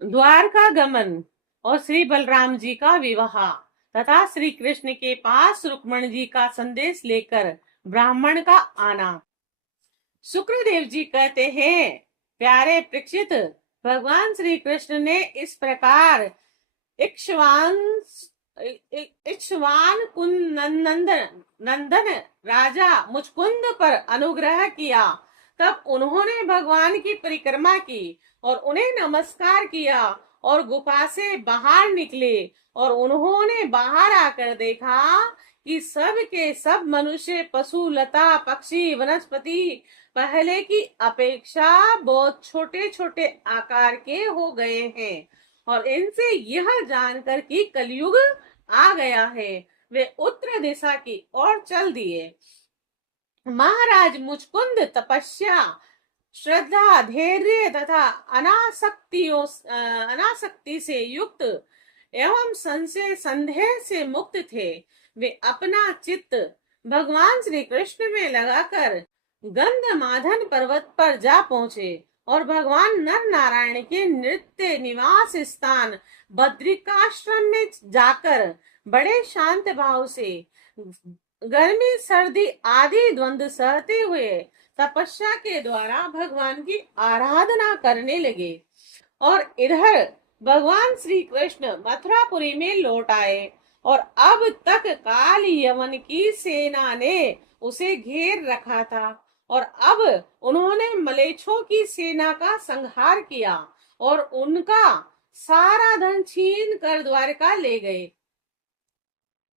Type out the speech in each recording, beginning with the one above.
द्वारका गमन और श्री बलराम जी का विवाह तथा श्री कृष्ण के पास रुक्मणी जी का संदेश लेकर ब्राह्मण का आना। शुक्रदेव जी कहते हैं, प्यारे परीक्षित, भगवान श्री कृष्ण ने इस प्रकार इक्ष्वान इक्ष्वान नंदन राजा मुचकुंद पर अनुग्रह किया। तब उन्होंने भगवान की परिक्रमा की और उन्हें नमस्कार किया और गुफा से बाहर निकले। और उन्होंने बाहर आकर देखा कि सब के सब मनुष्य, पशु, लता, पक्षी, वनस्पति पहले की अपेक्षा बहुत छोटे छोटे आकार के हो गए हैं। और इनसे यह जानकर कि कलयुग आ गया है, वे उत्तर दिशा की ओर चल दिए। महाराज मुचकुंद तपस्या, श्रद्धा, धैर्य तथा अनासक्ति से युक्त एवं संशय संदेह से मुक्त थे। वे अपना चित्त भगवान श्री कृष्ण में लगाकर गंधमादन पर्वत पर जा पहुंचे और भगवान नर नारायण के नित्य निवास स्थान बद्रिकाश्रम में जाकर बड़े शांत भाव से गर्मी सर्दी आदि द्वंद्व सहते हुए तपस्या के द्वारा भगवान की आराधना करने लगे। और इधर भगवान श्री कृष्ण मथुरापुरी में लौट आए और अब तक काल यवन की सेना ने उसे घेर रखा था। और अब उन्होंने मलेच्छों की सेना का संहार किया और उनका सारा धन छीन कर द्वारका ले गए।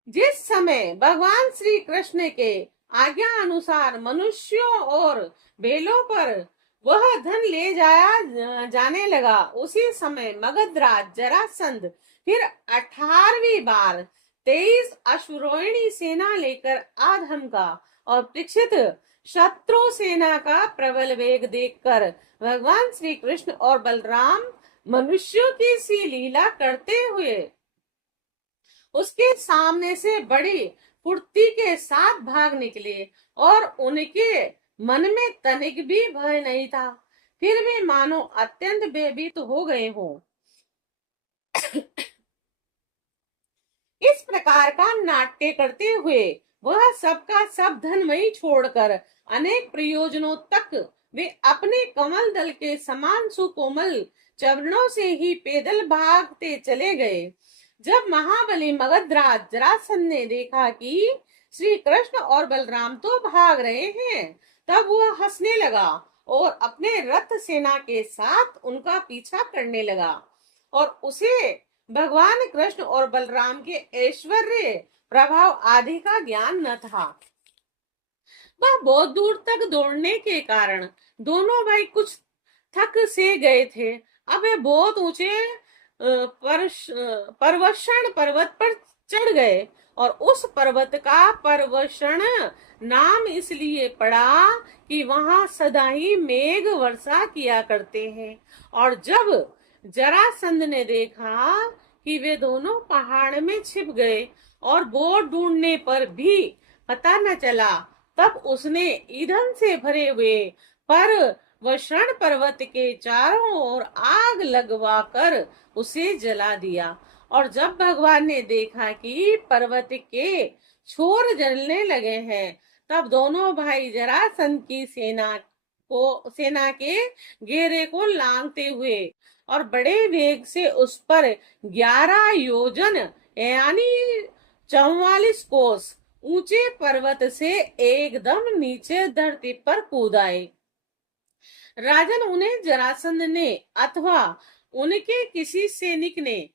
जिस समय भगवान श्री कृष्ण के आज्ञा अनुसार मनुष्यों और बेलों पर वह धन ले जाने लगा, उसी समय मगधराज जरासंध फिर 18वीं बार 23 अश्वरोहिणी सेना लेकर आधम का। और परीक्षित, शत्रु सेना का प्रबल वेग देखकर भगवान श्री कृष्ण और बलराम मनुष्यों की सी लीला करते हुए उसके सामने से बड़ी फुर्ती के साथ भाग निकले और उनके मन में तनिक भी भय नहीं था। फिर भी मानो अत्यंत भयभीत हो गए हों। इस प्रकार का नाट्य करते हुए वह सबका सब धन वही छोड़कर अनेक प्रयोजनों तक वे अपने कमल दल के समान सुकोमल चरणों से ही पैदल भागते चले गए। जब महाबली मगधराज जरासंध ने देखा कि श्री कृष्ण और बलराम तो भाग रहे हैं, तब वह हंसने लगा और अपने रथ सेना के साथ उनका पीछा करने लगा। और उसे भगवान कृष्ण और बलराम के ऐश्वर्य, प्रभाव आदि का ज्ञान न था। वह बहुत दूर तक दौड़ने के कारण दोनों भाई कुछ थक से गए थे। अब वे बहुत ऊंचे परवशण पर्वत पर चढ़ गए और उस पर्वत का परवशण नाम इसलिए पड़ा कि वहां सदा ही मेघ वर्षा किया करते हैं। और जब जरासंध ने देखा कि वे दोनों पहाड़ में छिप गए और बहुत ढूंढने पर भी पता न चला, तब उसने ईंधन से भरे हुए पर वषण पर्वत के चारों ओर आग लगवा कर उसे जला दिया। और जब भगवान ने देखा कि पर्वत के छोर जलने लगे हैं, तब दोनों भाई जरासंध की सेना के घेरे को लांघते हुए और बड़े वेग से उस पर 11 योजन यानी 44 कोस ऊंचे पर्वत से एकदम नीचे धरती पर कूद आए। राजन, उन्हें जरासंध ने अथवा उनके किसी सैनिक ने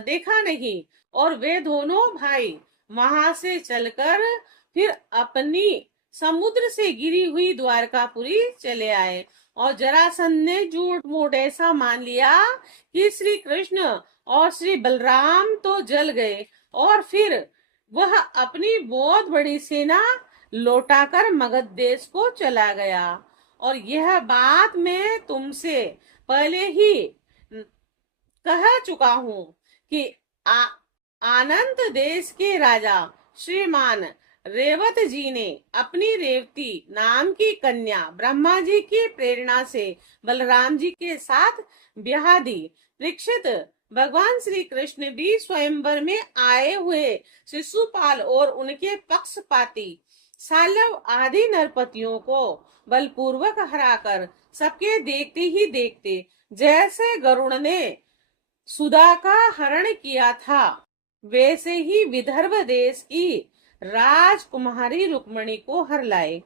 देखा नहीं और वे दोनों भाई वहां से चलकर फिर अपनी समुद्र से गिरी हुई द्वारकापुरी चले आए। और जरासंध ने झूठ मूठ ऐसा मान लिया कि श्री कृष्ण और श्री बलराम तो जल गए और फिर वह अपनी बहुत बड़ी सेना लौटाकर मगध देश को चला गया। और यह बात मैं तुमसे पहले ही कह चुका हूं कि अनंत देश के राजा श्रीमान रेवत जी ने अपनी रेवती नाम की कन्या ब्रह्मा जी की प्रेरणा से बलराम जी के साथ ब्याह दी। परीक्षित, भगवान श्री कृष्ण भी स्वयंवर में आए हुए शिशुपाल और उनके पक्षपाती सालव आदि नरपतियों को बलपूर्वक हराकर सबके देखते ही देखते जैसे गरुड़ ने सुधा का हरण किया था, वैसे ही विदर्भ देश की राजकुमारी रुक्मणी को हर लाए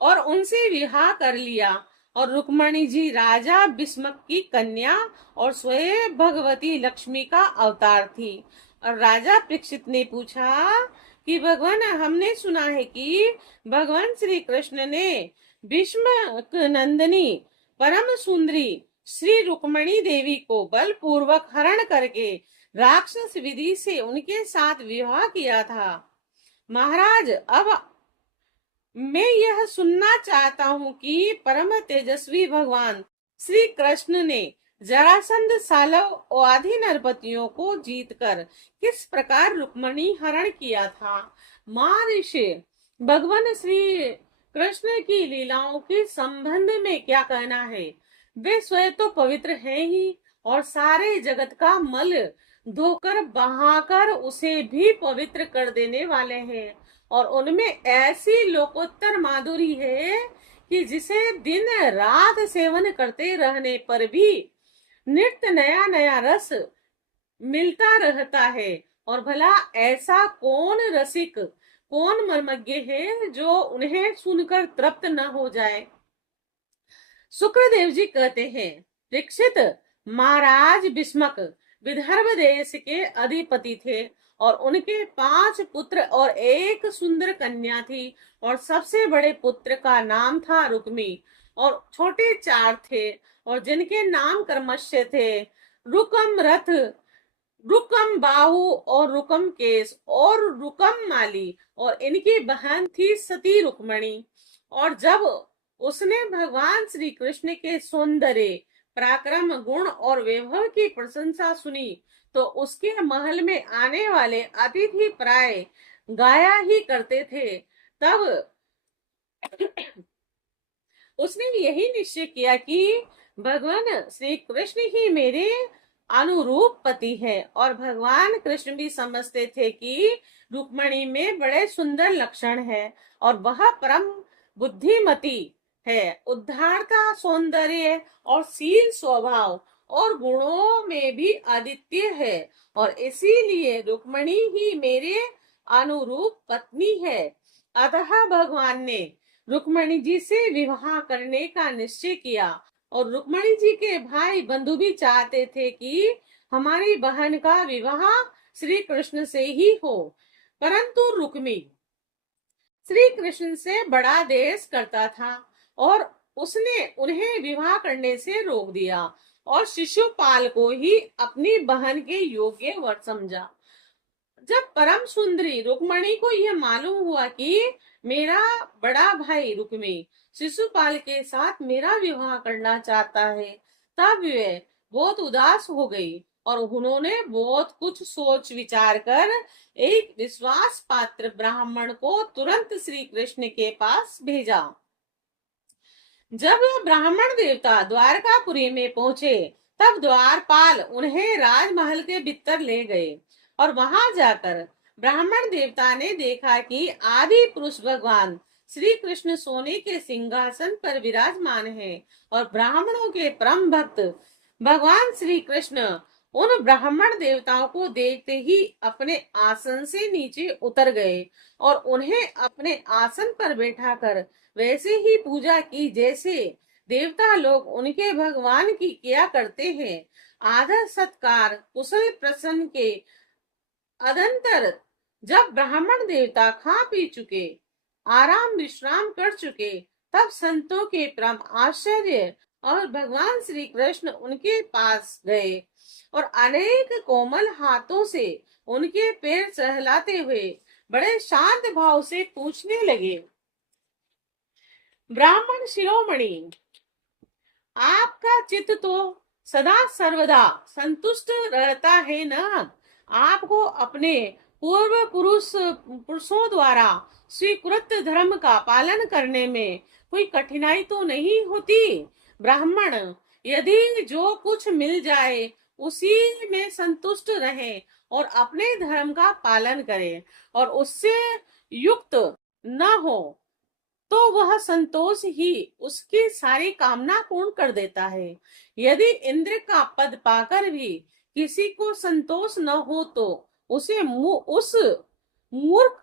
और उनसे विवाह कर लिया। और रुक्मणी जी राजा भीष्मक की कन्या और स्वयं भगवती लक्ष्मी का अवतार थी। और राजा परीक्षित ने पूछा कि भगवान, हमने सुना है कि भगवान श्री कृष्ण ने भीष्मक नंदिनी परम सुंदरी श्री रुक्मणी देवी को बलपूर्वक हरण करके राक्षस विधि से उनके साथ विवाह किया था। महाराज, अब मैं यह सुनना चाहता हूँ कि परम तेजस्वी भगवान श्री कृष्ण ने जरासंध, सालव आदि नरपतियों को जीतकर किस प्रकार रुक्मणी हरण किया था। महर्षि, भगवान श्री कृष्ण की लीलाओं के संबंध में क्या कहना है। वे स्वयं तो पवित्र हैं ही और सारे जगत का मल धोकर बहाकर उसे भी पवित्र कर देने वाले हैं। और उनमें ऐसी लोकोत्तर माधुरी है कि जिसे दिन रात सेवन करते रहने पर भी नित्य नया नया रस मिलता रहता है। और भला ऐसा कौन रसिक, कौन मर्मज्ञ है जो उन्हें सुनकर तृप्त न हो जाए। शुक्रदेव जी कहते हैं, परीक्षित, महाराज भीष्मक विदर्भ देश के अधिपति थे और उनके 5 पुत्र और एक सुंदर कन्या थी। और सबसे बड़े पुत्र का नाम था रुक्मी और छोटे 4 थे और जिनके नाम क्रमशः थे रुकम रथ, रुकम बाहु और रुकम केश और रुकम माली। और इनकी बहन थी सती रुक्मणी। और जब उसने भगवान श्री कृष्ण के सौंदर्य, पराक्रम, गुण और वैभव की प्रशंसा सुनी तो उसके महल में आने वाले अतिथि प्राय गाया ही करते थे। तब उसने यही निश्चय किया कि भगवान श्री कृष्ण ही मेरे अनुरूप पति है। और भगवान कृष्ण भी समझते थे कि रुक्मणी में बड़े सुंदर लक्षण है और वह परम बुद्धिमती है, उद्धारता, सौंदर्य और शील स्वभाव और गुणों में भी अद्वितीय है। और इसीलिए रुक्मणी ही मेरे अनुरूप पत्नी है। अतः भगवान ने रुक्मणी जी से विवाह करने का निश्चय किया। और रुक्मणी जी के भाई बंधु भी चाहते थे कि हमारी बहन का विवाह श्री कृष्ण से ही हो, परंतु रुक्मी श्री कृष्ण से बड़ा देश करता था और उसने उन्हें विवाह करने से रोक दिया और शिशुपाल को ही अपनी बहन के योग्य वर समझा। जब परम सुंदरी रुक्मणी को यह मालूम हुआ कि मेरा बड़ा भाई रुक्मी शिशुपाल के साथ मेरा विवाह करना चाहता है, तब वे बहुत उदास हो गई और उन्होंने बहुत कुछ सोच विचार कर एक विश्वास पात्र ब्राह्मण को तुरंत श्री कृष्ण के पास भेजा। जब ब्राह्मण देवता द्वारकापुरी में पहुंचे तब द्वारपाल उन्हें राजमहल के भीतर ले गए और वहां जाकर ब्राह्मण देवता ने देखा कि आदि पुरुष भगवान श्री कृष्ण सोने के सिंहासन पर विराजमान हैं और ब्राह्मणों के परम भक्त भगवान श्री कृष्ण उन ब्राह्मण देवताओं को देखते ही अपने आसन से नीचे उतर गए और उन्हें अपने आसन पर बैठाकर वैसे ही पूजा की जैसे देवता लोग उनके भगवान की किया करते हैं। आदर सत्कार कुशल प्रसन्न के अदंतर जब ब्राह्मण देवता खा पी चुके, आराम विश्राम कर चुके, तब संतों के परम आश्चर्य और भगवान श्री कृष्ण उनके पास गए और अनेक कोमल हाथों से उनके पैर सहलाते हुए बड़े शांत भाव से पूछने लगे, ब्राह्मण शिरोमणि, आपका चित्त तो सदा सर्वदा संतुष्ट रहता है ना। आपको अपने पूर्व पुरुषों द्वारा स्वीकृत धर्म का पालन करने में कोई कठिनाई तो नहीं होती। ब्राह्मण यदि जो कुछ मिल जाए उसी में संतुष्ट रहे और अपने धर्म का पालन करे और उससे युक्त न हो तो वह संतोष ही उसकी सारी कामना पूर्ण कर देता है। यदि इंद्र का पद पाकर भी किसी को संतोष न हो तो उसे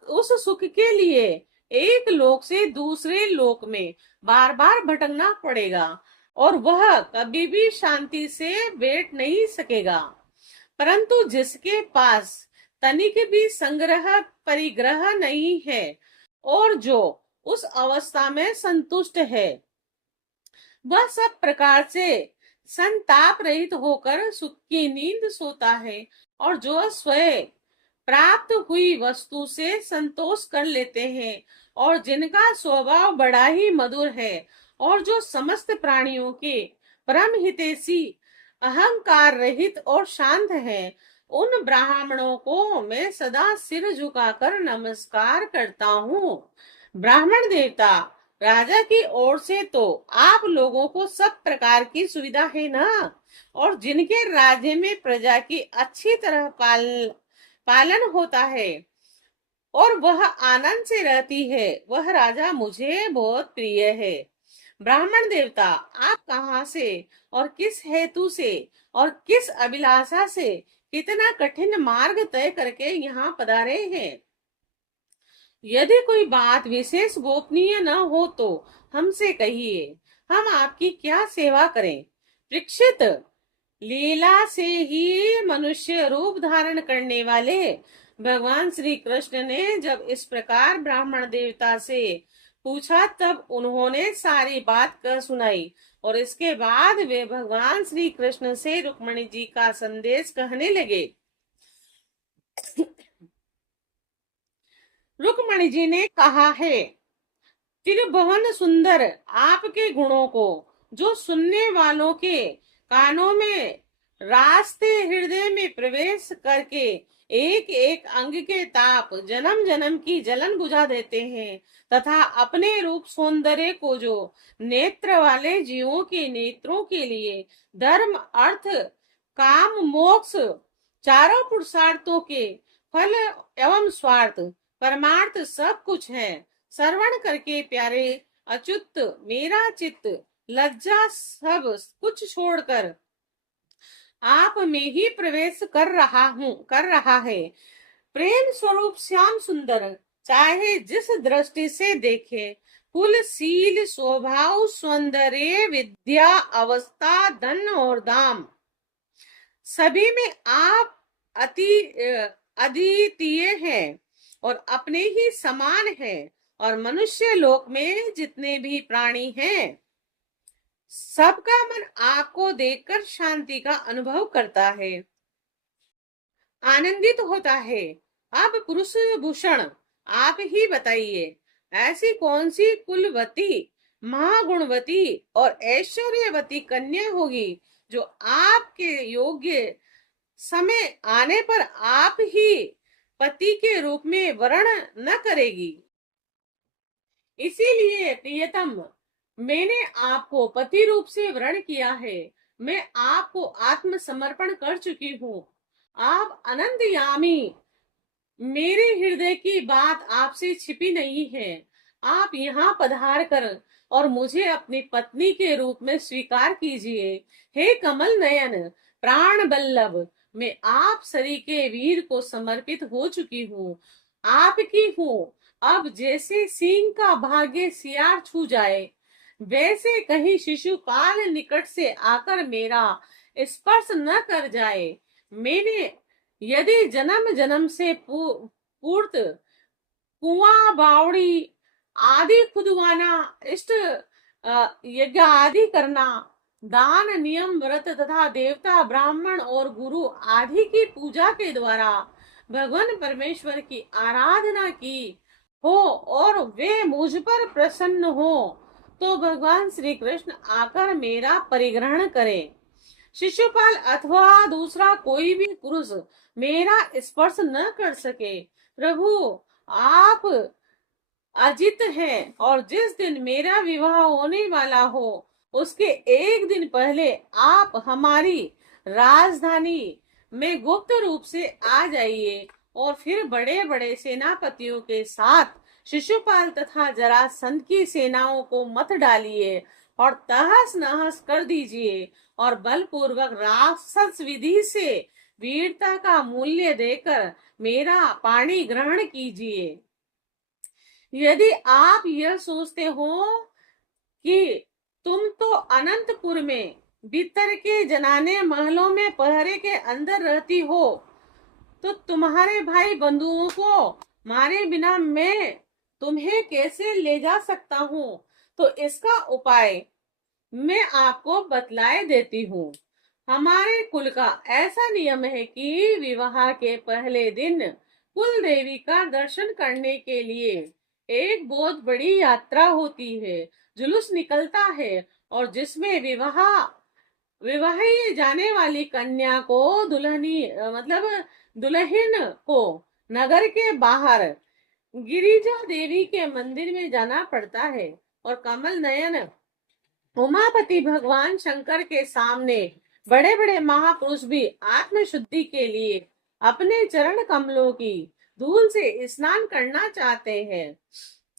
उस सुख के लिए एक लोक से दूसरे लोक में बार बार भटकना पड़ेगा और वह कभी भी शांति से बैठ नहीं सकेगा। परंतु जिसके पास तनिक भी संग्रह परिग्रह नहीं है और जो उस अवस्था में संतुष्ट है वह सब प्रकार से संताप रहित होकर सुख की नींद सोता है और जो स्वयं प्राप्त हुई वस्तु से संतोष कर लेते हैं और जिनका स्वभाव बड़ा ही मधुर है और जो समस्त प्राणियों के परम हितैषी अहंकार रहित और शांत है, उन ब्राह्मणों को मैं सदा सिर झुकाकर नमस्कार करता हूँ। ब्राह्मण देवता राजा की ओर से तो आप लोगों को सब प्रकार की सुविधा है ना, और जिनके राज्य में प्रजा की अच्छी तरह पालन होता है और वह आनंद से रहती है, वह राजा मुझे बहुत प्रिय है। ब्राह्मण देवता आप कहाँ से और किस हेतु से और किस अभिलाषा से कितना कठिन मार्ग तय करके यहाँ पधारे हैं? यदि कोई बात विशेष गोपनीय न हो तो हमसे कहिए, हम आपकी क्या सेवा करें। परीक्षित, लीला से ही मनुष्य रूप धारण करने वाले भगवान श्री कृष्ण ने जब इस प्रकार ब्राह्मण देवता से पूछा तब उन्होंने सारी बात कह सुनाई और इसके बाद वे भगवान श्री कृष्ण से रुक्मणी जी का संदेश कहने लगे। रुक्मणी जी ने कहा है, त्रिभुवन सुंदर आपके गुणों को जो सुनने वालों के कानों में रास्ते हृदय में प्रवेश करके एक एक अंग के ताप जन्म जन्म की जलन बुझा देते हैं तथा अपने रूप सौंदर्य को जो नेत्र वाले जीवों के नेत्रों के लिए धर्म अर्थ काम मोक्ष चारों पुरुषार्थों के फल एवं स्वार्थ परमार्थ सब कुछ है, श्रवण करके प्यारे अच्युत मेरा चित्त लज्जा सब कुछ छोड़कर आप में ही प्रवेश कर रहा है। प्रेम स्वरूप श्याम सुंदर चाहे जिस दृष्टि से देखे, कुल सील स्वभाव सौंदर्य विद्या अवस्था धन और दाम सभी में आप अद्वितीय हैं और अपने ही समान हैं और मनुष्य लोक में जितने भी प्राणी हैं सबका मन आपको देखकर शांति का अनुभव करता है, आनंदित होता है। अब पुरुष भूषण आप ही बताइए, ऐसी कौन सी कुलवती महागुणवती और ऐश्वर्यवती कन्या होगी जो आपके योग्य समय आने पर आप ही पति के रूप में वर्ण न करेगी। इसीलिए प्रियतम, मैंने आपको पति रूप से वर्ण किया है। मैं आपको आत्मसमर्पण कर चुकी हूँ। आप अनंतयामी, मेरे हृदय की बात आपसे छिपी नहीं है। आप यहाँ पधार कर और मुझे अपनी पत्नी के रूप में स्वीकार कीजिए। हे कमल नयन प्राण बल्लभ, मैं आप सरी के वीर को समर्पित हो चुकी हूँ, आपकी हूँ। अब जैसे सिंह का भाग्य सियार छू जाए, वैसे कहीं शिशुपाल निकट से आकर मेरा स्पर्श न कर जाए। मैंने यदि जन्म जन्म से पूर्त कुआं बावड़ी आदि खुदवाना, इष्ट यज्ञ आदि करना, दान नियम व्रत तथा देवता ब्राह्मण और गुरु आदि की पूजा के द्वारा भगवान परमेश्वर की आराधना की हो और वे मुझ पर प्रसन्न हो तो भगवान श्री कृष्ण आकर मेरा परिग्रहण करें। शिशुपाल अथवा दूसरा कोई भी पुरुष मेरा स्पर्श न कर सके। प्रभु, आप अजित है, और जिस दिन मेरा विवाह होने वाला हो उसके एक दिन पहले आप हमारी राजधानी में गुप्त रूप से आ जाइए और फिर बड़े बड़े सेनापतियों के साथ शिशुपाल तथा जरासंध की सेनाओं को मत डालिए और तहस नहस कर दीजिए और बलपूर्वक राक्षस विधि से वीरता का मूल्य देकर मेरा पाणी ग्रहण कीजिए। यदि आप यह सोचते हो कि तुम तो अनंतपुर में भीतर के जनाने महलों में पहरे के अंदर रहती हो, तो तुम्हारे भाई बंधुओं को मारे बिना मैं तुम्हें कैसे ले जा सकता हूँ? तो इसका उपाय मैं आपको बतलाए देती हूँ। हमारे कुल का ऐसा नियम है कि विवाह के पहले दिन कुल देवी का दर्शन करने के लिए एक बहुत बड़ी यात्रा होती है, जुलूस निकलता है, और जिसमें विवाही जाने वाली कन्या को मतलब दुल्हन को नगर के बाहर गिरिजा देवी के मंदिर में जाना पड़ता है और कमल नयन उमापति भगवान शंकर के सामने बड़े बड़े महापुरुष भी आत्म शुद्धि के लिए अपने चरण कमलों की धूल से स्नान करना चाहते हैं।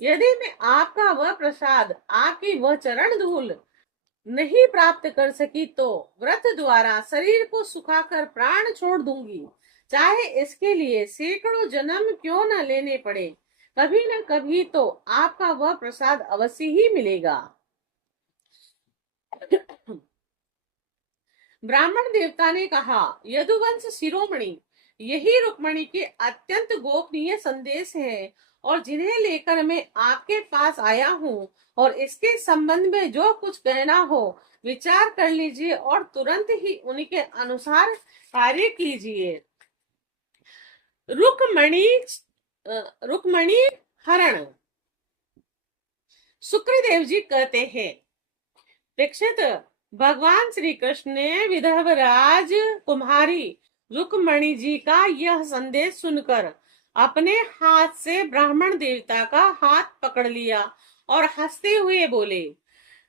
यदि मैं आपका वह प्रसाद, आपकी वह चरण धूल नहीं प्राप्त कर सकी तो व्रत द्वारा शरीर को सुखाकर प्राण छोड़ दूंगी, चाहे इसके लिए सैकड़ों जन्म क्यों न लेने पड़े। कभी न कभी तो आपका वह प्रसाद अवश्य ही मिलेगा। ब्राह्मण देवता ने कहा, यदुवंश शिरोमणि, यही रुक्मणी के अत्यंत गोपनीय संदेश है और जिन्हें लेकर मैं आपके पास आया हूँ, और इसके संबंध में जो कुछ कहना हो विचार कर लीजिए और तुरंत ही उनके अनुसार कार्य कीजिए। रुक्मणी हरण। शुक्रदेव जी कहते हैं, परीक्षित, भगवान श्री कृष्ण ने विदर्भराज कुमारी रुक्मणी जी का यह संदेश सुनकर अपने हाथ से ब्राह्मण देवता का हाथ पकड़ लिया और हंसते हुए बोले।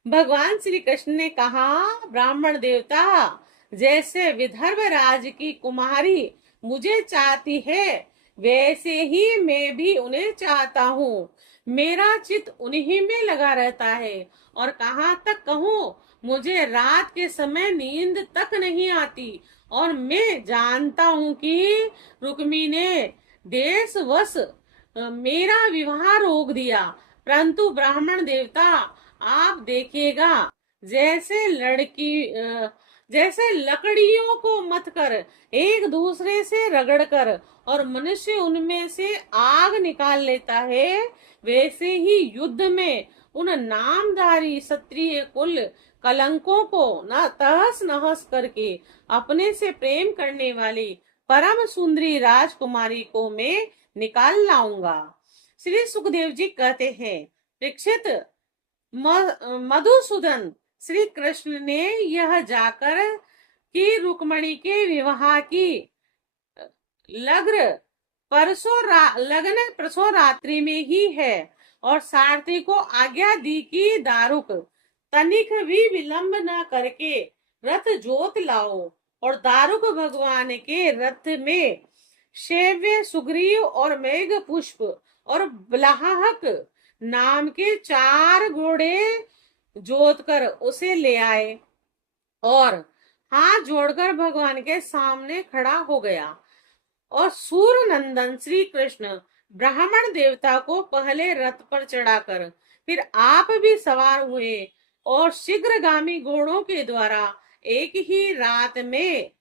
भगवान श्री कृष्ण ने कहा, ब्राह्मण देवता, जैसे विदर्भ राज की कुमारी मुझे चाहती है, वैसे ही मैं भी उन्हें चाहता हूँ। मेरा चित्त उन्हीं में लगा रहता है, और कहाँ तक कहूँ, मुझे रात के समय नींद तक नहीं आती, और मैं जानता हूँ कि रुक्मी ने देशवश मेरा विवाह रोक दिया, परंतु ब्राह्मण देवता, आप देखिएगा, जैसे लकड़ियों को मथ कर एक दूसरे से रगड़कर और मनुष्य उनमें से आग निकाल लेता है, वैसे ही युद्ध में उन नामधारी क्षत्रिय कुल कलंकों को न तहस नहस करके अपने से प्रेम करने वाली परम सुंदरी राजकुमारी को मैं निकाल लाऊंगा। श्री सुखदेव जी कहते हैं, परीक्षित, मधुसूदन, श्री कृष्ण ने यह जाकर कि रुक्मणी के विवाह की लगन परसों रात्रि में ही है, और सारथी को आज्ञा दी कि दारुक तनिक भी विलंब न करके रथ जोत लाओ, और दारुक भगवान के रथ में शैव्य, सुग्रीव और मेघ पुष्प और बलाहक नाम के 4 घोड़े जोतकर उसे ले आए और हाथ जोड़कर भगवान के सामने खड़ा हो गया। और सूर्य नंदन श्री कृष्ण ब्राह्मण देवता को पहले रथ पर चढ़ाकर फिर आप भी सवार हुए और शीघ्रगामी घोड़ों के द्वारा एक ही रात में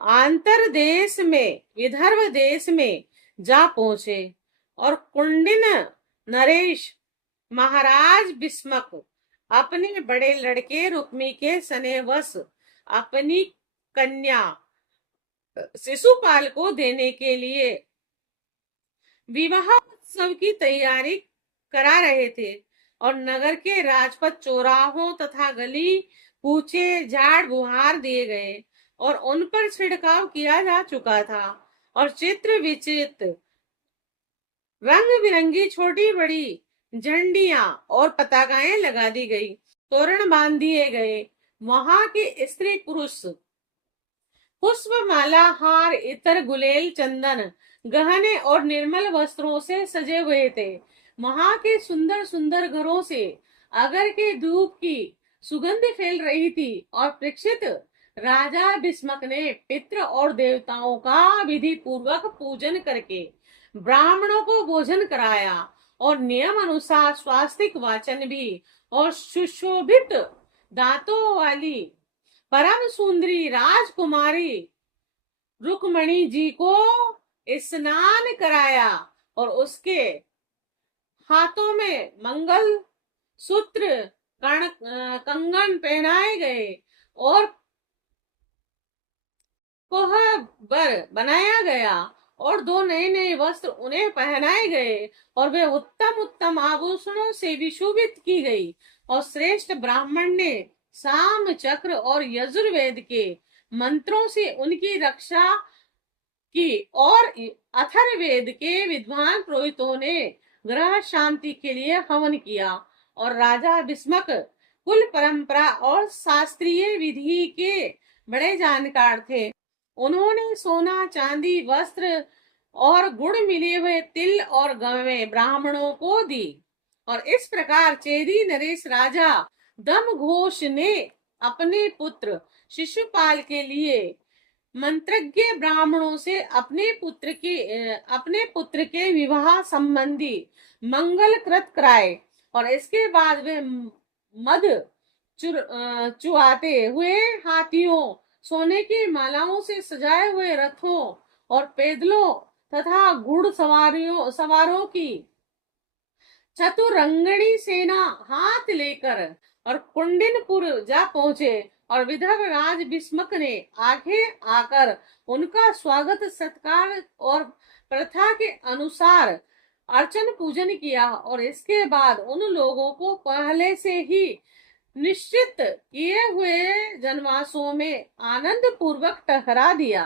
आंतर देश में, विदर्भ देश में जा पहुंचे। और कुंडिन नरेश महाराज बिस्मक अपने बड़े लड़के रुक्मी के स्नेहवश अपनी कन्या शिशुपाल को देने के लिए विवाह उत्सव की तैयारी करा रहे थे, और नगर के राजपथ, चौराहों तथा गली कूचे झाड़ बुहार दिए गए और उन पर छिड़काव किया जा चुका था और चित्र विचित्र रंग बिरंगी छोटी बड़ी झंडियां और पताकाएं लगा दी गई, तोरण बांध दिए गए। वहां के स्त्री पुरुष पुष्प माला हार इतर गुलेल चंदन गहने और निर्मल वस्त्रों से सजे हुए थे। वहां के सुंदर सुंदर घरों से अगर के धूप की सुगंध फैल रही थी और परीक्षित राजा भीष्मक ने पितृ और देवताओं का विधि पूर्वक पूजन करके ब्राह्मणों को भोजन कराया और नियम अनुसार स्वास्तिक वाचन भी और सुशोभित दांतों वाली परम सुंदरी राजकुमारी रुक्मणी जी को स्नान कराया और उसके हाथों में मंगल सूत्र कंगन पहनाए गए और कोहबर बनाया गया और 2 नए नए वस्त्र उन्हें पहनाए गए और वे उत्तम उत्तम आभूषणों से विशोभित की गई और श्रेष्ठ ब्राह्मण ने साम चक्र और यजुर्वेद के मंत्रों से उनकी रक्षा की और अथर्ववेद के विद्वान पुरोहितों ने ग्रह शांति के लिए हवन किया और राजा भीष्मक कुल परंपरा और शास्त्रीय विधि के बड़े जानकार थे। उन्होंने सोना चांदी वस्त्र और गुड़ मिले हुए तिल और गवें ब्राह्मणों को दी और इस प्रकार चेदी नरेश राजा दम घोष ने अपने पुत्र शिशुपाल के लिए मंत्रज्ञ ब्राह्मणों से अपने पुत्र के विवाह संबंधी मंगल कृत कराए और इसके बाद वे मद चुआते हुए हाथियों, सोने की मालाओं से सजाए हुए रथों और पैदलों तथा सवारों की चतुरंगणी सेना हाथ लेकर और कुंडिनपुर जा पहुंचे और विदर्भ राज भीष्मक ने आगे आकर उनका स्वागत सत्कार और प्रथा के अनुसार अर्चन पूजन किया और इसके बाद उन लोगों को पहले से ही निश्चित किए हुए जनवासों में आनंद पूर्वक ठहरा दिया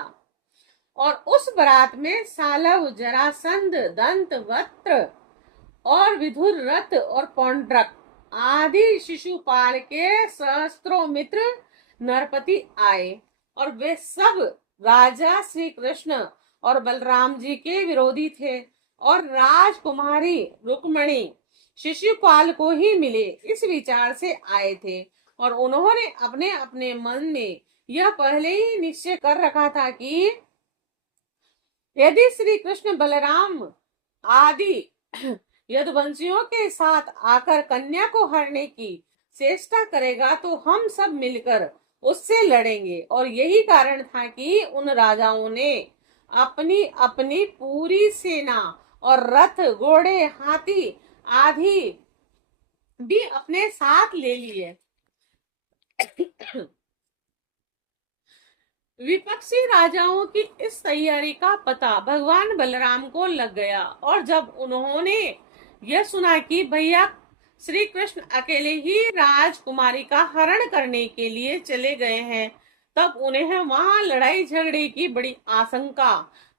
और उस बारात में सालव, जरासंध, दंत वक्त्र और विधुर रथ और पौंड्रक आदि शिशुपाल के सहस्त्रों मित्र नरपति आए और वे सब राजा श्री कृष्ण और बलराम जी के विरोधी थे और राजकुमारी रुक्मणी शिशुपाल को ही मिले इस विचार से आए थे और उन्होंने अपने अपने मन में यह पहले ही निश्चय कर रखा था कि यदि श्री कृष्ण बलराम आदि यदुवंशियों के साथ आकर कन्या को हरने की चेष्टा करेगा तो हम सब मिलकर उससे लड़ेंगे और यही कारण था कि उन राजाओं ने अपनी अपनी पूरी सेना और रथ, घोड़े, हाथी आदि भी अपने साथ ले लिए। विपक्षी राजाओं की इस तैयारी का पता भगवान बलराम को लग गया और जब उन्होंने यह सुना कि भैया श्री कृष्ण अकेले ही राजकुमारी का हरण करने के लिए चले गए हैं, तब उन्हें वहां लड़ाई झगड़े की बड़ी आशंका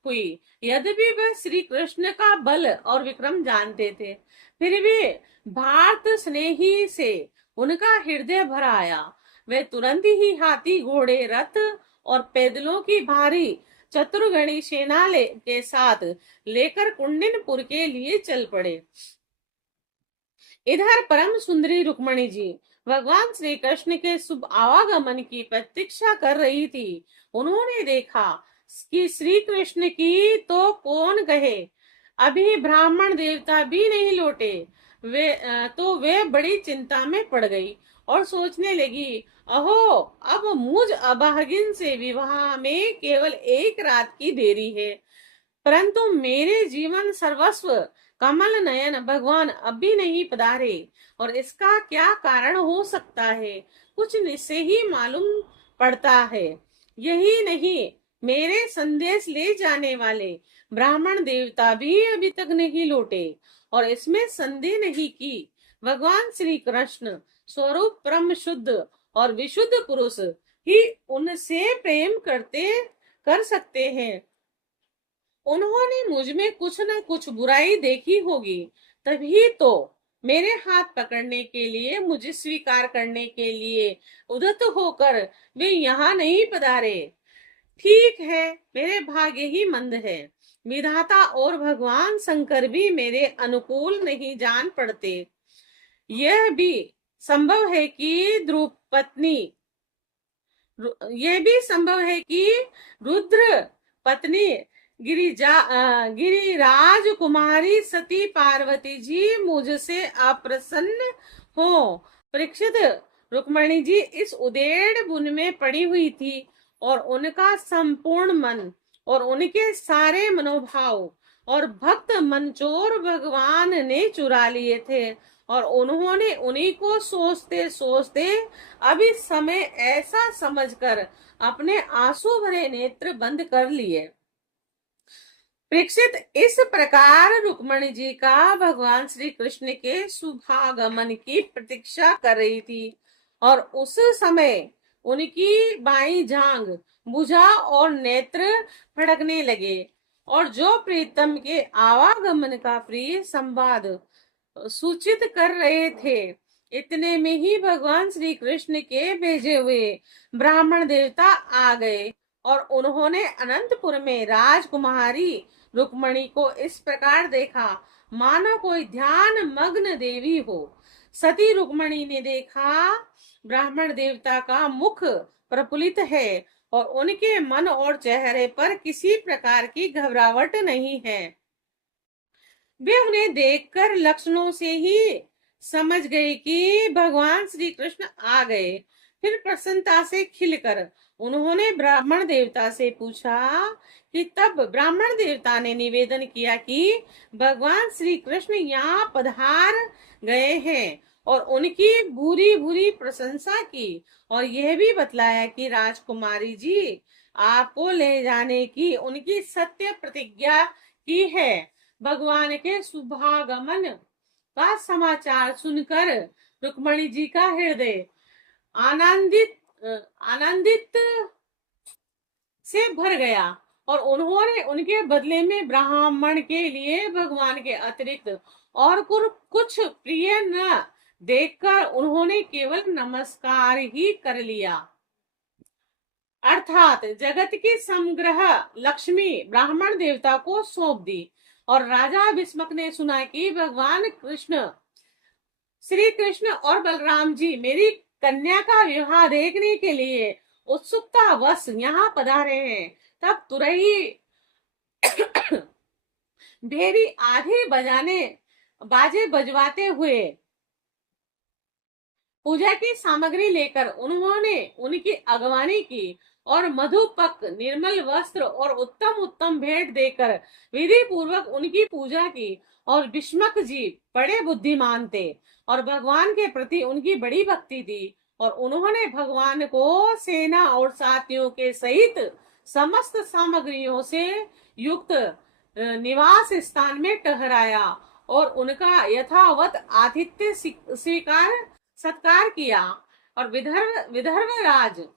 हुई। यद्यपि वे श्री कृष्ण का बल और विक्रम जानते थे, फिर भी भारत स्नेही से उनका हृदय भर आया। वे तुरंत ही हाथी, घोड़े, रथ और पैदलों की भारी चतुर्गणी सेना के साथ लेकर कुंडिनपुर के लिए चल पड़े। इधर परम सुंदरी रुक्मणी जी भगवान श्री कृष्ण के शुभ आवागमन की प्रतीक्षा कर रही थी। उन्होंने देखा कि श्री कृष्ण की तो कौन कहे, अभी ब्राह्मण देवता भी नहीं लौटे। वे बड़ी चिंता में पड़ गई और सोचने लगी, अहो, अब मुझ अभागिन से विवाह में केवल 1 रात की देरी है, परंतु मेरे जीवन सर्वस्व कमल नयन भगवान अभी नहीं पधारे और इसका क्या कारण हो सकता है, कुछ निश्चय ही मालूम पड़ता है। यही नहीं, मेरे संदेश ले जाने वाले ब्राह्मण देवता भी अभी तक नहीं लौटे और इसमें संदेह नहीं कि भगवान श्री कृष्ण स्वरूप परम शुद्ध और विशुद्ध पुरुष ही उनसे प्रेम कर सकते हैं। उन्होंने मुझ में कुछ न कुछ बुराई देखी होगी, तभी तो मेरे हाथ पकड़ने के लिए, मुझे स्वीकार करने के लिए उद्यत होकर वे यहाँ नहीं पधारे। ठीक है, मेरे भाग्य ही मंद है। विधाता और भगवान शंकर भी मेरे अनुकूल नहीं जान पड़ते। यह भी संभव है कि रुद्र पत्नी गिरिराज कुमारी सती पार्वती जी मुझसे अप्रसन्न हो। परीक्षित, रुक्मणी जी इस उदेड़ बुन में पड़ी हुई थी और उनका संपूर्ण मन और उनके सारे मनोभाव और भक्त मनचोर भगवान ने चुरा लिए थे, और उन्होंने उन्हीं को सोचते सोचते अभी समय ऐसा समझकर अपने आंसू भरे नेत्र बंद कर लिए। परीक्षित, इस प्रकार रुक्मणी जी का भगवान श्री कृष्ण के शुभागमन की प्रतीक्षा कर रही थी, और उस समय उनकी बाईं जांघ बुझा और नेत्र फड़कने लगे, और जो प्रीतम के आवागमन का प्रिय संवाद सूचित कर रहे थे, इतने में ही भगवान श्री कृष्ण के भेजे हुए ब्राह्मण देवता आ गए, और उन्होंने अनंतपुर में राजकुमारी रुक्मणी को इस प्रकार देखा मानो कोई ध्यान मग्न देवी हो। सती रुक्मणी ने देखा ब्राह्मण देवता का मुख प्रफुल्लित है और उनके मन और चेहरे पर किसी प्रकार की घबराहट नहीं है। वे उन्हें देखकर लक्षणों से ही समझ गए कि भगवान श्री कृष्ण आ गए। फिर प्रसन्नता से खिलकर उन्होंने ब्राह्मण देवता से पूछा कि तब ब्राह्मण देवता ने निवेदन किया कि भगवान श्री कृष्ण यहाँ पधार गए हैं, और उनकी बुरी बुरी प्रशंसा की, और यह भी बतलाया कि राजकुमारी जी आपको ले जाने की उनकी सत्य प्रतिज्ञा की है। भगवान के शुभागमन का समाचार सुनकर रुक्मणी जी का हृदय आनंदित से भर गया, और उन्होंने उनके बदले में ब्राह्मण के लिए भगवान के अतिरिक्त और कुछ प्रिय न देखकर उन्होंने केवल नमस्कार ही कर लिया। अर्थात जगत की समग्र लक्ष्मी ब्राह्मण देवता को सौंप दी, और राजा भीष्मक ने सुना कि भगवान श्री कृष्ण और बलराम जी मेरी कन्या का विवाह देखने के लिए उत्सुकता वश यहाँ पधारे हैं। तब तुरही भेरी आधे बाजे बजवाते हुए पूजा की सामग्री लेकर उन्होंने उनकी अगवानी की, और मधुपक निर्मल वस्त्र और उत्तम उत्तम भेंट देकर विधि पूर्वक उनकी पूजा की। और भीष्मक जी बड़े बुद्धिमान थे और भगवान के प्रति उनकी बड़ी भक्ति थी, और उन्होंने भगवान को सेना और साथियों के सहित समस्त सामग्रियों से युक्त निवास स्थान में ठहराया, और उनका यथावत आतिथ्य सत्कार किया। और विदर्भ राज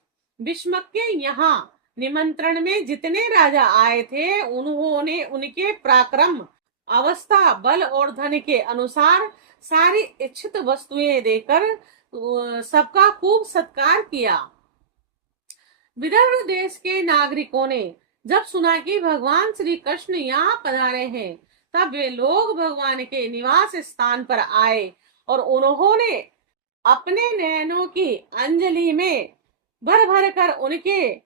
भीष्मक के यहाँ निमंत्रण में जितने राजा आए थे, उन्होंने उनके पराक्रम, अवस्था, बल और धन के अनुसार सारी इच्छित वस्तुएं देकर सबका खूब सत्कार किया। विदर्भ देश के नागरिकों ने जब सुना कि भगवान श्री कृष्ण यहाँ पधारे हैं, तब वे लोग भगवान के निवास स्थान पर आए, और उन्होंने अपने नयनों की अंजलि में भर भर कर उनके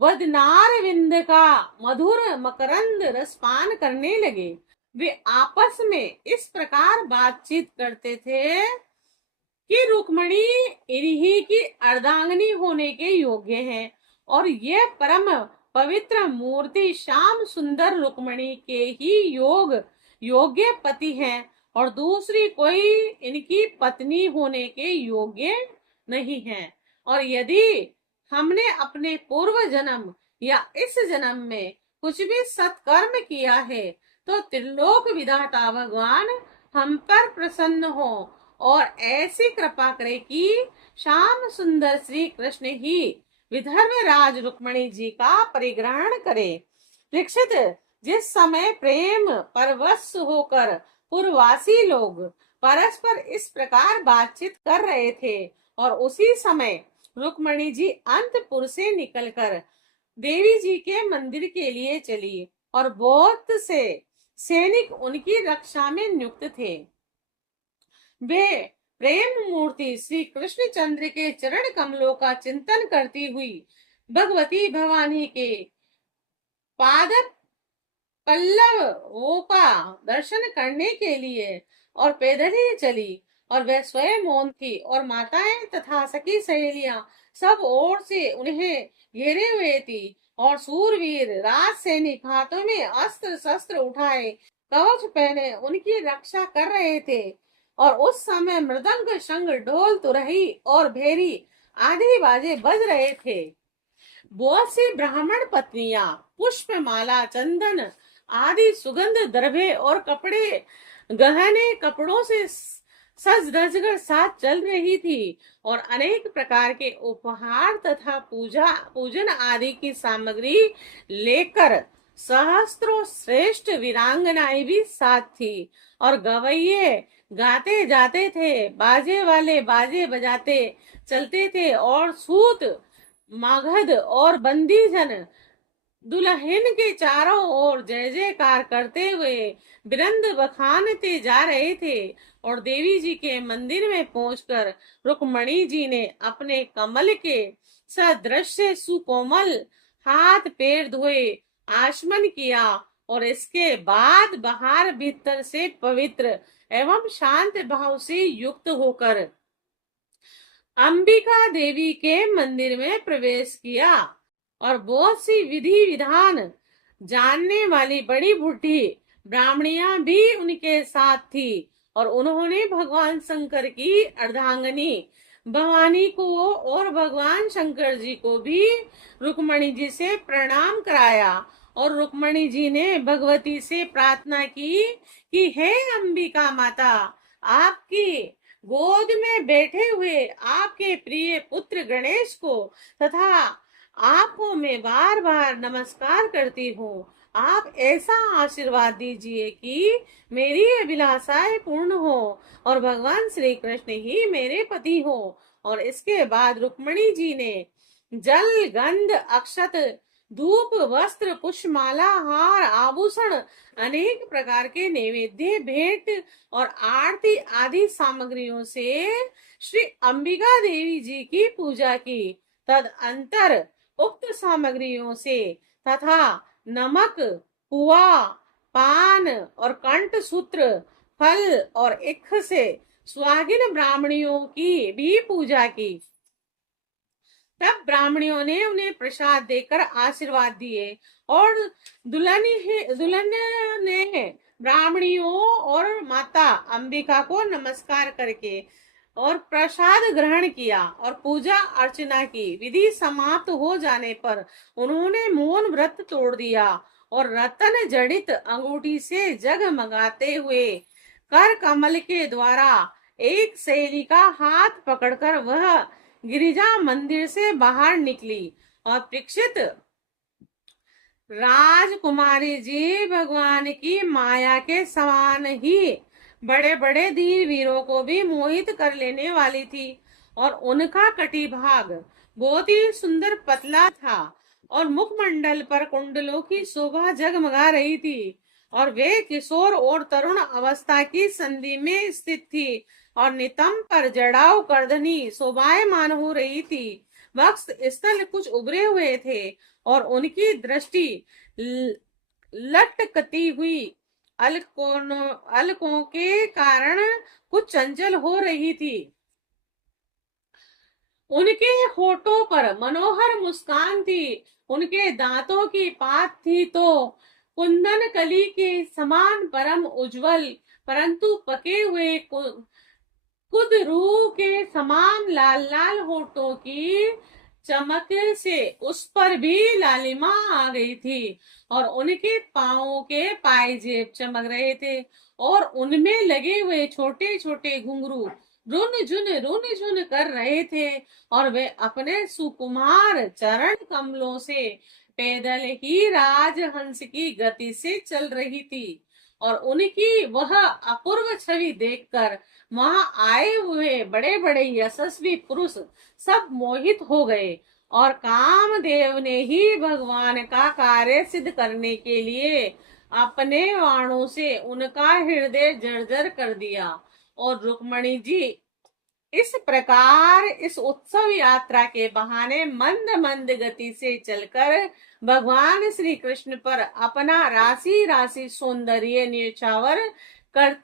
वदनार विंद का मधुर मकरंद रसपान करने लगे। वे आपस में इस प्रकार बातचीत करते थे कि रुक्मणी इन्हीं की अर्धांगिनी होने के योग्य है, और ये परम पवित्र मूर्ति श्याम सुंदर रुक्मणी के ही योग्य पति हैं, और दूसरी कोई इनकी पत्नी होने के योग्य नहीं है। और यदि हमने अपने पूर्व जन्म या इस जन्म में कुछ भी सत्कर्म किया है, तो त्रिलोक विधाता भगवान हम पर प्रसन्न हो और ऐसी कृपा करे कि श्याम सुंदर श्री कृष्ण ही विदर्भ राज रुक्मणी जी का परिग्रहण करे। परीक्षित, जिस समय प्रेम परवश होकर पूर्ववासी लोग परस्पर इस प्रकार बातचीत कर रहे थे और उसी समय रुक्मणी जी अंतपुर से निकलकर देवी जी के मंदिर के लिए चली और बहुत से सैनिक उनकी रक्षा में नियुक्त थे। वे प्रेम मूर्ति श्री कृष्ण चंद्र के चरण कमलों का चिंतन करती हुई भगवती भवानी के पाद पल्लवों का दर्शन करने के लिए और पैदल ही चली। और वह स्वयं मौन थी और माताएं तथा सखी सहेलियां सब ओर से उन्हें घेरे हुए थी और सूरवीर राज सैनिक हाथों में अस्त्र शस्त्र उठाए कवच पहने उनकी रक्षा कर रहे थे। और उस समय मृदंग शंख ढोल तुरही और भेरी आदि बाजे बज रहे थे। बहुत सी ब्राह्मण पत्नियां पुष्पमाला चंदन आदि सुगंध द्रव्य और कपड़े गहने कपड़ों से सज धज कर साथ चल रही थी और अनेक प्रकार के उपहार तथा पूजन आदि की सामग्री लेकर सहस्त्रों श्रेष्ठ वीरांगनाएं भी साथ थी। और गवैये गाते जाते थे, बाजे वाले बाजे बजाते चलते थे और सूत मगध और बंदी जन दुल्हन के चारों ओर जय जयकार करते हुए बिरंद बखानते जा रहे थे। और देवी जी के मंदिर में पहुंचकर रुक्मणी जी ने अपने कमल के सदृश सुकोमल हाथ पैर धोए आचमन किया और इसके बाद बाहर भीतर से पवित्र एवं शांत भाव से युक्त होकर अंबिका देवी के मंदिर में प्रवेश किया। और बहुत सी विधि विधान जानने वाली बड़ी बूढ़ी ब्राह्मणियां भी उनके साथ थी और उन्होंने भगवान शंकर की अर्धांगनी भवानी को और भगवान शंकर जी को भी रुक्मणी जी से प्रणाम कराया। और रुक्मणी जी ने भगवती से प्रार्थना की कि हे अंबिका माता, आपकी गोद में बैठे हुए आपके प्रिय पुत्र गणेश को तथा आपको मैं बार बार नमस्कार करती हूँ। आप ऐसा आशीर्वाद दीजिए कि मेरी अभिलाषाएं पूर्ण हो और भगवान श्री कृष्ण ही मेरे पति हो। और इसके बाद रुक्मणी जी ने जल गंध अक्षत धूप वस्त्र पुष्पमाला हार आभूषण अनेक प्रकार के नैवेद्य भेंट और आरती आदि सामग्रियों से श्री अंबिका देवी जी की पूजा की। तदंतर उक्त सामग्रियों से तथा नमक पुआ पान और कंठ सूत्र फल और इख से स्वागिन ब्राह्मणियों की भी पूजा की। तब ब्राह्मणियों ने उन्हें प्रसाद देकर आशीर्वाद दिए और दुल्हन ने ब्राह्मणियों और माता अंबिका को नमस्कार करके और प्रसाद ग्रहण किया और पूजा अर्चना की। विधि समाप्त हो जाने पर उन्होंने मौन व्रत तोड़ दिया और रतन जड़ित अंगूठी से जगमगाते हुए कर कमल के द्वारा एक सहेली का हाथ पकड़कर वह गिरिजा मंदिर से बाहर निकली। और परीक्षित, राजकुमारी जी भगवान की माया के समान ही बड़े बड़े धीर वीरों को भी मोहित कर लेने वाली थी और उनका कटिभाग बहुत ही सुंदर पतला था और मुखमंडल पर कुंडलों की शोभा जगमगा रही थी और वे किशोर और तरुण अवस्था की संधि में स्थित थी और नितंब पर जड़ाऊ करधनी शोभायमान हो रही थी। वक्ष स्थल कुछ उभरे हुए थे और उनकी दृष्टि लटकती हुई अलकों के कारण कुछ चंचल हो रही थी। उनके होठों पर मनोहर मुस्कान थी, उनके दांतों की पात थी तो कुंदन कली के समान परम उज्जवल, परंतु पके हुए कुदरू के समान लाल लाल होठों की चमक से उस पर भी लालिमा आ गई थी और उनके पांवों के पायजेब चमक रहे थे और उनमें लगे हुए छोटे छोटे घुंघरू रुन झुन कर रहे थे, और वे अपने सुकुमार चरण कमलों से पैदल ही राजहंस की गति से चल रही थी। और उनकी वह अपूर्व छवि देखकर वहां आए हुए बड़े बड़े यशस्वी पुरुष सब मोहित हो गए, और कामदेव ने ही भगवान का कार्य सिद्ध करने के लिए अपने बाणों से उनका हृदय जर्जर कर दिया। और रुक्मणी जी इस प्रकार इस उत्सव यात्रा के बहाने मंद मंद गति से चलकर भगवान श्री कृष्ण पर अपना राशि राशि सौंदर्य न्यौछावर कर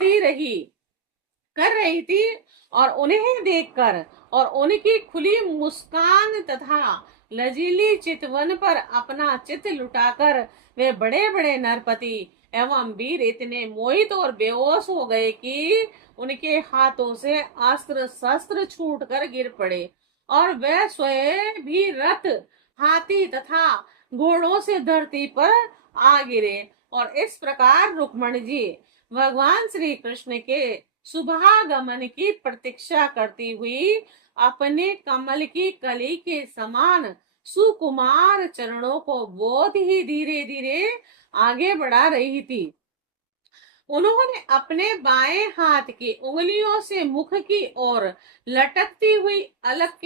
रही थी। और उन्हें देखकर और उनकी खुली मुस्कान तथा लजीली चितवन पर अपना चित लुटाकर वे बड़े बड़े नरपति एवं वीर इतने मोहित और बेहोश हो गए कि उनके हाथों से अस्त्र शस्त्र छूटकर गिर पड़े, और वे स्वयं भी रथ हाथी तथा घोड़ों से धरती पर आ गिरे। और इस प्रकार रुक्मणी जी भगवान श्री कृष्ण के शुभागमन की प्रतीक्षा करती हुई अपने कमल की कली के समान सुकुमार चरणों को बहुत ही धीरे धीरे आगे बढ़ा रही थी। उन्होंने अपने बाएं हाथ की उंगलियों से मुख की ओर लटकती हुई अलग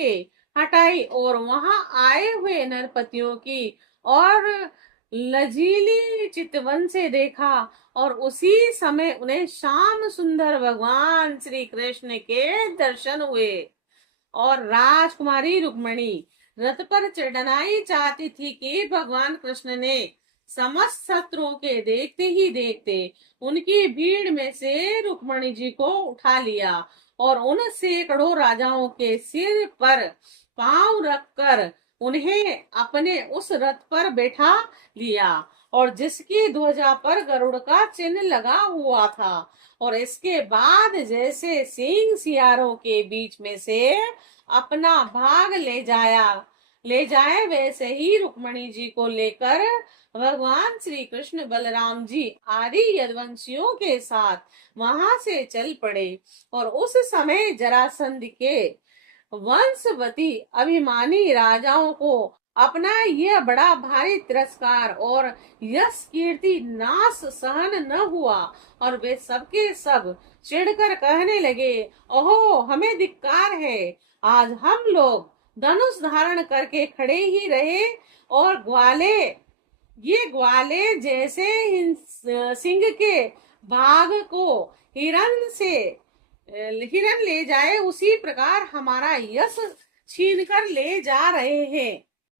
हटाई और वहां आए हुए नरपतियों की और लजीली चितवन से देखा, और उसी समय उन्हें श्याम सुंदर भगवान श्री कृष्ण के दर्शन हुए। और राजकुमारी रुक्मणी रथ पर चढ़ना ही चाहती थी कि भगवान कृष्ण ने समस्त शत्रुओं के देखते ही देखते उनकी भीड़ में से रुक्मणी जी को उठा लिया, और उन सैकड़ों राजाओं के सिर पर पांव रखकर उन्हें अपने उस रथ पर बैठा लिया, और जिसकी ध्वजा पर गरुड़ का चिन्ह लगा हुआ था। और इसके बाद जैसे सिंह सियारों के बीच में से अपना भाग ले जाए वैसे ही रुक्मणी जी को लेकर भगवान श्री कृष्ण बलराम जी आदि यदुवंशियों के साथ वहां से चल पड़े। और उस समय जरासंध के वंशवती अभिमानी राजाओं को अपना यह बड़ा भारी तिरस्कार और यश कीर्ति नाश सहन न हुआ, और वे सबके सब चिढ़कर कहने लगे, ओहो हमें धिक्कार है, आज हम लोग धनुष धारण करके खड़े ही रहे, और ग्वाले जैसे सिंह के बाघ को हिरन ले जाए उसी प्रकार हमारा यश छीन कर ले जा रहे हैं।